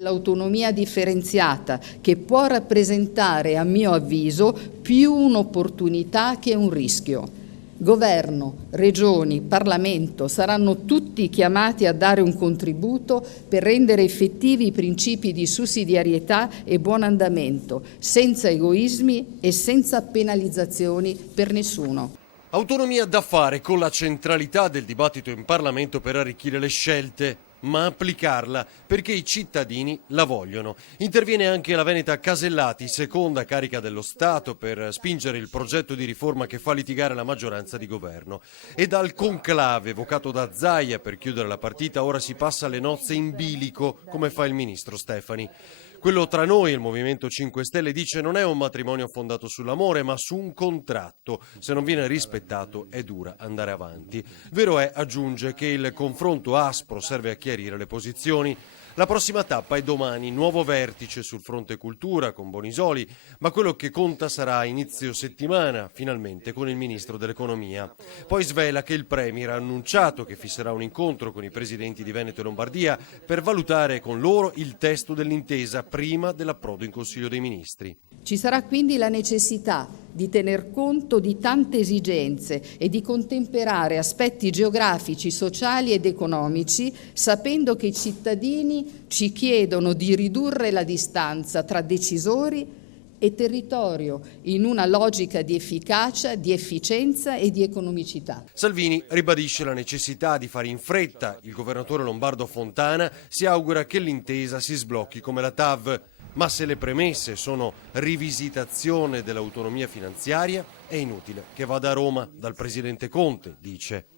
L'autonomia differenziata, che può rappresentare, a mio avviso, più un'opportunità che un rischio. Governo, regioni, Parlamento saranno tutti chiamati a dare un contributo per rendere effettivi i principi di sussidiarietà e buon andamento, senza egoismi e senza penalizzazioni per nessuno. Autonomia da fare con la centralità del dibattito in Parlamento per arricchire le scelte, ma applicarla perché i cittadini la vogliono. Interviene anche la veneta Casellati, seconda carica dello Stato, per spingere il progetto di riforma che fa litigare la maggioranza di governo. E dal conclave evocato da Zaia per chiudere la partita ora si passa alle nozze in bilico, come fa il ministro Stefani. Quello tra noi, il Movimento 5 Stelle, dice non è un matrimonio fondato sull'amore, ma su un contratto. Se non viene rispettato è dura andare avanti. Vero è, aggiunge, che il confronto aspro serve a chiarire le posizioni. La prossima tappa è domani, nuovo vertice sul fronte cultura con Bonisoli, ma quello che conta sarà inizio settimana, finalmente, con il ministro dell'economia. Poi svela che il Premier ha annunciato che fisserà un incontro con i presidenti di Veneto e Lombardia per valutare con loro il testo dell'intesa prima dell'approdo in Consiglio dei Ministri. Ci sarà quindi la necessità di tener conto di tante esigenze e di contemperare aspetti geografici, sociali ed economici, sapendo che i cittadini ci chiedono di ridurre la distanza tra decisori e territorio in una logica di efficacia, di efficienza e di economicità. Salvini ribadisce la necessità di fare in fretta. Il governatore lombardo Fontana si augura che l'intesa si sblocchi come la TAV. Ma se le premesse sono rivisitazione dell'autonomia finanziaria, è inutile che vada a Roma dal presidente Conte, dice.